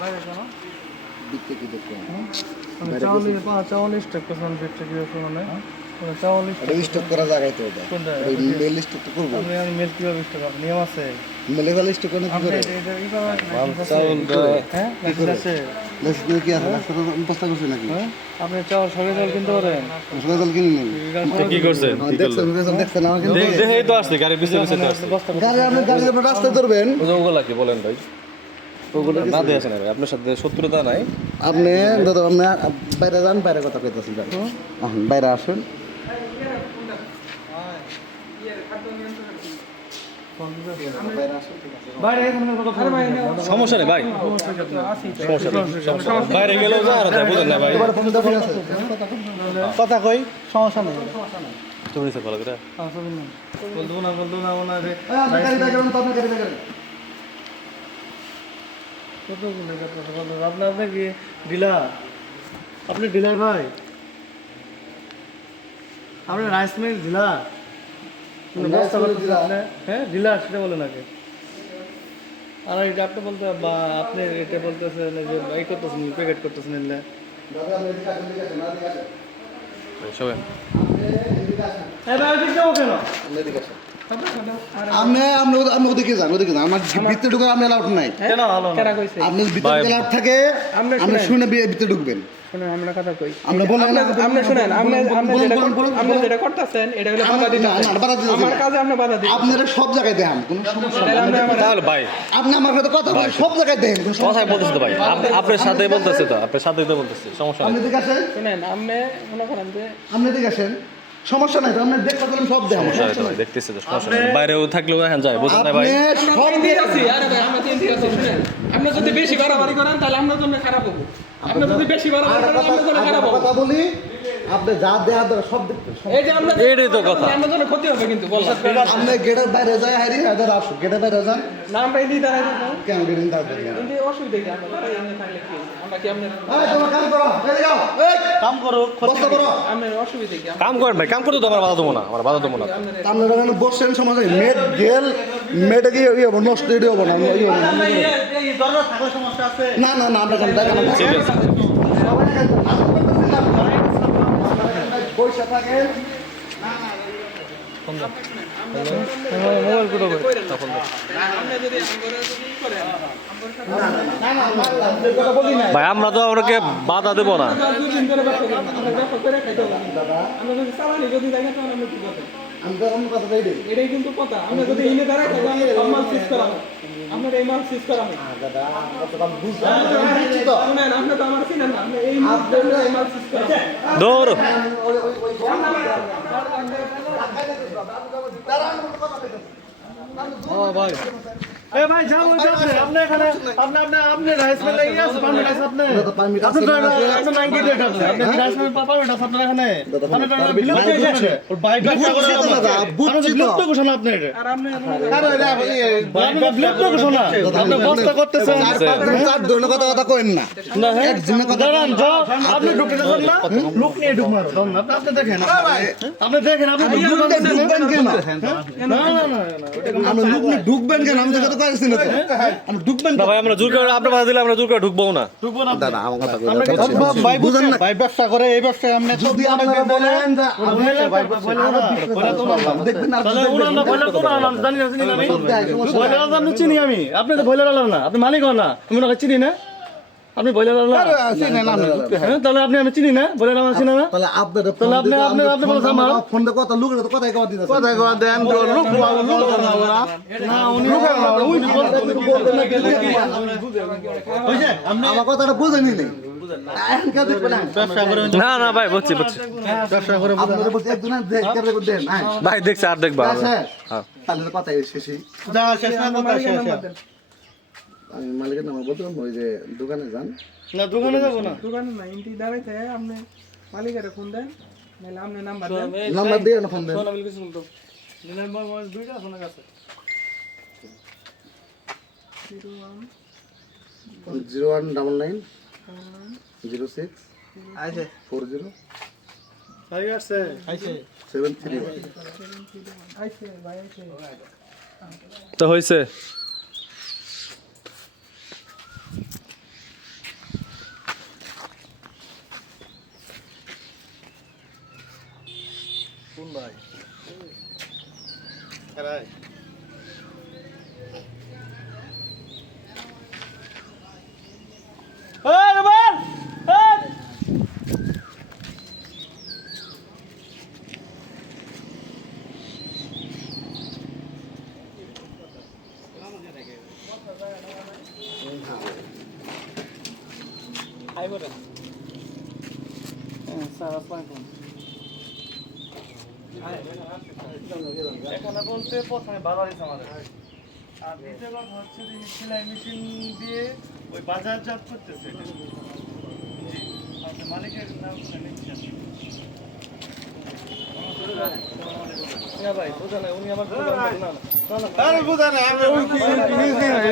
বাইরে কেন? বিক্রি কি দেখতে মানে চাউলি পাঁচ চাউলিশ টাকা বিক্রি কি চাউলিশ এটা স্টক করা জায়গায় তো এটা। মেল স্টক তো করব। আপনি আমি মেল কীভাবে বিক্রি করবেন নিয়ম আছে? মেলে গেলে স্টক করে কি করে। এটা এটা ই করা চাউল হ্যাঁ? আছে? কি আছে বস্তা করছে নাকি? আপনি চাউল সরে চাউল কিনতে পারেন? সকাল কিনে নেন কি করছেন দেখছেন দেখছেন আমার কিন্তু দেখেই তো আসছে গাড়ির পিছনে পিছনে বস্তা গাড়ি আপনি গাড়ি আপনি ধরবেন। ওগুলা কি বলেন ভাই? ওগুলো আপনার সাথে শত্রুতা নাই। আপনি দাদা আপনি বাইরে যান বাইরে কথা কইতেছেন এখন বাইরে আসুন। বাইরে এখানে কত সমস্যা নেই ভাই। সমস্যা নেই সমস্যা নেই। বাইরে গেলেও যা আর বুঝেন না ভাই। কথা কই? সমস্যা নেই। তুমি ভালো করে। বলতো না। বলতো না হয় কতগুলো কথা বলো আপনি আপনি কি ডিলার? আপনি ডিলার ভাই? আপনি রাইস মিল ডিলার? বস্তা করতেছেন আপনি হ্যাঁ ডিলার সেটা বলেন আগে। আর এটা আপনি বলতে বা আপনি এটা বলতেছেন যে এই করতেছেন প্যাকেট করতেছেন এলে সবাই। কেন? ওদের- আপনি ওদিকে যান ওদিকে যান। আমার ভিতরে ঢুকে আপনি অ্যালাউড নাই। কেন আপনি ভিতরে অ্যালাউড থাকে আপনি শুনে বিয়ে ভিতরে ঢুকবেন। শুনেন আমরা কথা কই। আমরা বলেন আপনি শুনেন আপনি আপনি যেটা কর- আপনি যেটা করতেছেন এটা হলো বাধা দিতে না, না, বাধা দিতেছেন আমার কাজে আপনি বাধা দিতে আপনারা সব জায়গায় দেখান কোনো সমস্যা তাহলে ভাই। আপনি আমার সাথে কথা বলেন সব জায়গায় দেখেন কথাই বলতেছে তো ভাই। আপ- আপনার সাথে বলতেছে তো আপনার সাথেই তো বলতেছে সমস্যা আপনি শুনেন আপনি মনে করেন যে আপনি দিকে আসেন। সমস্যা নাই আপনি দেখতে পেলাম সব দেয় সমস্যা নাই তো দেখতেছে তো সমস্যা নাই। বাইরেও থাকলেও এখন যায় বুঝেন না ভাই। আপনি সব দিয়ে আছি। আরে ভাই আমরা তিন দিন আছি শুনেন। আপনি যদি বেশি বাড়াবাড়ি করেন তাহলে আমরা জন্য খারাপ হব। আপনি যদি বেশি বাড়াবাড়ি করেন আমরা জন্য খারাপ হব। কথা বলি আপনি যা দেয়া দরকার সব দেখতে এই যে আমরা এটাই তো কথা। আমরা জন্য ক্ষতি হবে কিন্তু আপনি গেটের বাইরে যায় হারি হাজার আসুন। গেটের বাইরে যান। না আমরা এই দিয়ে দাঁড়াই থাকব। কেন গেটের বাইরে যান কিন্তু অসুবিধা কি? আমরা দাঁড়াই থাকলে কি? আমরা কি আপনার এই তোমার কাম করো। এদিকে যাও। এই কাম করো বস্তা করো। আপনার অসুবিধা কি? কাম করেন ভাই কাম করতে তো আমার বাধা দেবো না আমার বাধা দেবো না। আপনারা এখানে বসছেন সমাজ মেড গেল মেডে গিয়ে ইয়ে হব, নষ্ট ইয়ে হব না হব না। এই দরজা থাকার সমস্যা আছে। না না না আমরা কেন দেখেন পয়সা থাকেন ভাই আমরা তো ওনাকে বাধা দেবো না। আমরা আমরা। আমরা তাহলে আমরা তো কথা বলি এটাই কিন্তু কথা। আমরা যদি এনে দাঁড়াই আমরা মাল সিজ করা হয়। আপনার এই মাল শেষ করা হয়। শুনেন আপনি তো আমার চিনেন না। আপনি এই মাল এই করা হয়। দৌড়। ভাই। এ ভাই যাও ওই আপনি এখানে আপনি আপনি আপনি রাইস মিল লাগি আছে পারমিট আছে আপনি permit আপনি আছে, তো আছে। ডেট আছে আপনি রাইস মিল পারমিট আছে আপনার এখানে। আপনি বিলুপ্ত হয়ে যাচ্ছে ওর বাইক করে দাদা, বুঝছি তো। বিলুপ্ত ঘোষণা আপনি। আর আপনি আপনি বিলুপ্ত ঘোষণা আপনি বস্তা করতেছেন। চার ধরনের কথা কথা কইন না। না হ্যাঁ? একজনের কথা দাঁড়ান যাও। আপনি ঢুকতে যাচ্ছেন না? লোক নিয়ে ঢুক মারো আপনি আপনি দেখেন আপনি দেখেন আপনি ঢুকবেন কেন? না না না না আমি লোক ঢুকবেন কেন? আমি তো না আমি ঢুকবেন না ভাই আমরা জোর করে আপনার বাধা দিলে আমরা জোর করে ঢুকবো না ঢুকবো না দাদা আমার কথা আমরা কি কইন ভাই বুঝেন না ভাই ব্যবসা করে এই ব্যবসা আপনি যদি আপনারা বলেন যে বলে ভাই বলে না বলে তো না দেখবেন আর তাহলে ওনার না বলে তো না আমি জানি না চিনি আমি বলে না আমি চিনি আমি আপনি তো বলে না আপনি মালিক হন না আমি চিনি না আপনি হ্যাঁ তাহলে আপনি আমি চিনি না। বলে না চিনি না। তাহলে আপনি আপনি আপনি বলেন আমার ফোন দিয়ে কথা লুক কথাই কথা দিতে কথাই কথা দেন লোক লোক না উনি উনি বলতে না গেলে আমার কথাটা বুঝেনি না। না না ভাই বুঝছি দেন হ্যাঁ। ভাই দেখছি আর দেখবা তাহলে কথা শেষই। শেষ না কথা শেষ। আমি মালিকের নাম বলতাম ওই যে দোকানে যান। না দোকানে যাব না। দোকানে না ইন্টি দাঁড়াই থাকে আপনি মালিকের ফোন দেন নাহলে আপনি নাম্বার দেন। নাম্বার দিয়ে না ফোন দেন? সোনা বিল কিছু বলতো দিনের মাস দুইটা সোনা কাছে। Zero one. Double nine zero six আইছে। ফোর জিরো ভাই আসছে। আইছে। সেভেন থ্রি আইছে ভাই আইছে। তো হয়েছে হাই বলেন হ্যাঁ স্যার আসসালামু এখানে বলতে প্রথমে ভালো হয়েছে আমাদের আর দ্বিতীয় কথা হচ্ছে যে সেলাই মেশিন দিয়ে ওই বাজারজাত করতেছে। মালিকের নাম শুনে নিচ্ছেন না ভাই বোঝা নাই উনি আবার না নাই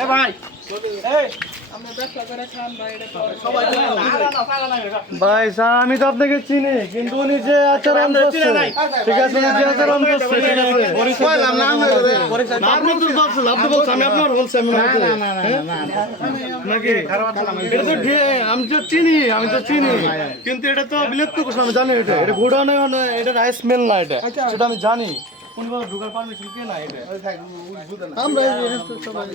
এ ভাই স্যার আমি তো আপনাকে চিনি কিন্তু উনি যে আচরণ করছে ঠিক আছে উনি যে আচরণ করছে ঠিক আছে আমি আপনি তো বলছেন আপনি বলছেন আমি আপনার বলছি আমি না না না নাকি এটা তো আমি তো চিনি আমি তো চিনি কিন্তু এটা তো বিলুপ্ত করছে আমি জানি এটা এটা মানে এটা রাইস মিল না এটা সেটা আমি জানি কোন ভাবে ঢোকার পারমিশন কে না এটা? আমরা এই জিনিসটা সবাই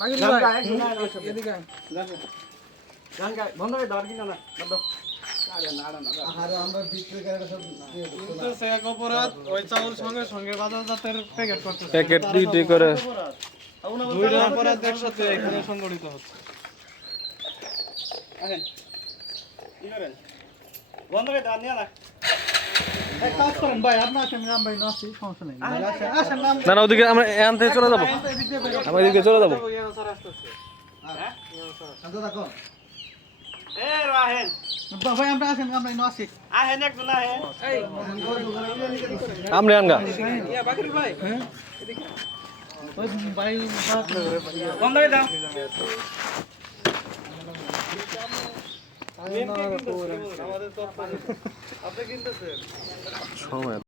বাকি ভাই এদিকে আয়। বন্ধ করে দাও কিনা না? ওই চাউল সঙ্গে সঙ্গে বাজারজাতের প্যাকেট দুইটি করে। দুইটা অপরাধ একসাথে এখানে সংগঠিত হচ্ছে। বন্ধ করে নিয়ে না। না না ওদিকে আমরা এখান থেকে চলে যাব। আমরা এদিকে চলে যাব। ভাই আমরা আসেন আমরা আনগা ইয়া বাকির ভাই। ওই